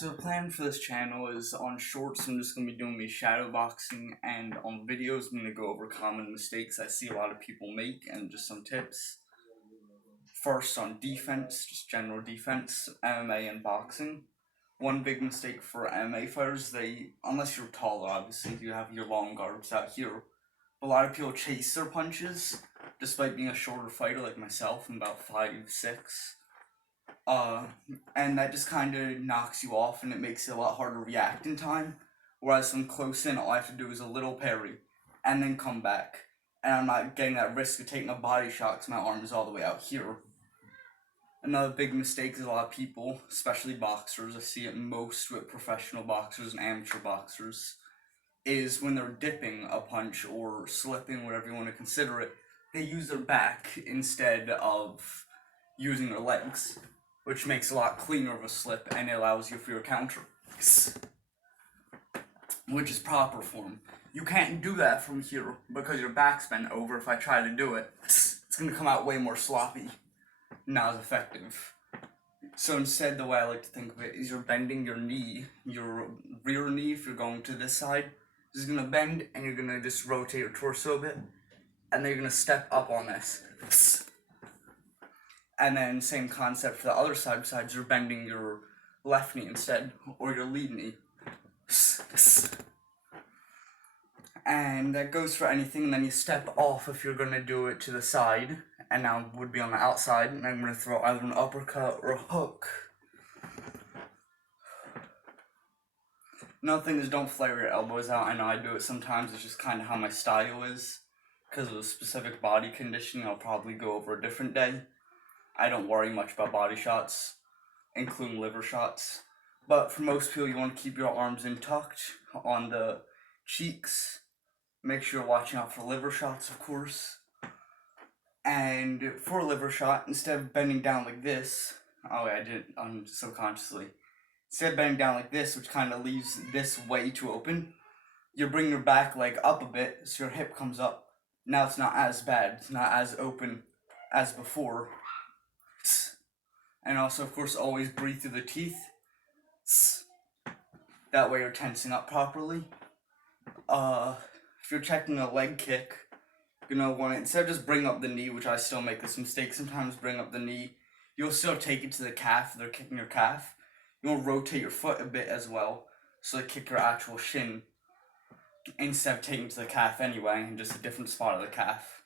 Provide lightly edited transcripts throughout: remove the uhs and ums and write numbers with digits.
So the plan for this channel is on shorts, I'm just going to be doing me shadow boxing, and on videos I'm going to go over common mistakes I see a lot of people make and just some tips. First on defense, just general defense, MMA and boxing. One big mistake for MMA fighters, unless you're taller obviously, you have your long guards out here. A lot of people chase their punches, despite being a shorter fighter like myself, I'm about 5'6". And that just kind of knocks you off and it makes it a lot harder to react in time. Whereas from close in, all I have to do is a little parry and then come back. And I'm not getting that risk of taking a body shot because my arm is all the way out here. Another big mistake is a lot of people, especially boxers, I see it most with professional boxers and amateur boxers, is when they're dipping a punch or slipping, whatever you want to consider it, they use their back instead of using their legs, which makes a lot cleaner of a slip and it allows you for your counter, which is proper form. You can't do that from here because your back's bent over. If I try to do it, it's going to come out way more sloppy, not as effective. So instead, the way I like to think of it is you're bending your knee, your rear knee, if you're going to this side, is going to bend and you're going to just rotate your torso a bit, and then you're going to step up on this. And then same concept for the other side, besides you're bending your left knee instead, or your lead knee. And that goes for anything, and then you step off if you're going to do it to the side, and now would be on the outside, and I'm going to throw either an uppercut or a hook. Another thing is don't flare your elbows out. I know I do it sometimes, it's just kind of how my style is. Because of a specific body conditioning I'll probably go over a different day. I don't worry much about body shots, including liver shots. But for most people, you want to keep your arms intact on the cheeks. Make sure you're watching out for liver shots, of course. And for a liver shot, instead of bending down like this, I did it subconsciously. Instead of bending down like this, which kind of leaves this way too open, you bring your back leg up a bit so your hip comes up. Now it's not as bad, it's not as open as before. And also, of course, always breathe through the teeth. That way you're tensing up properly. If you're checking a leg kick, you're gonna want to, instead of just bring up the knee, which I still make this mistake sometimes, bring up the knee, you'll still take it to the calf if they're kicking your calf. You want to rotate your foot a bit as well, so they kick your actual shin, instead of taking it to the calf anyway, and just a different spot of the calf.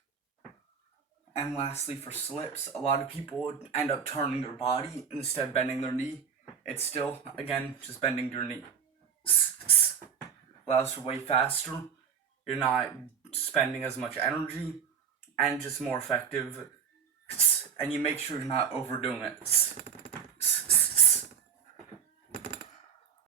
And lastly, for slips, a lot of people end up turning their body instead of bending their knee. It's still, again, just bending your knee. Allows for way faster. You're not spending as much energy, and just more effective. And you make sure you're not overdoing it.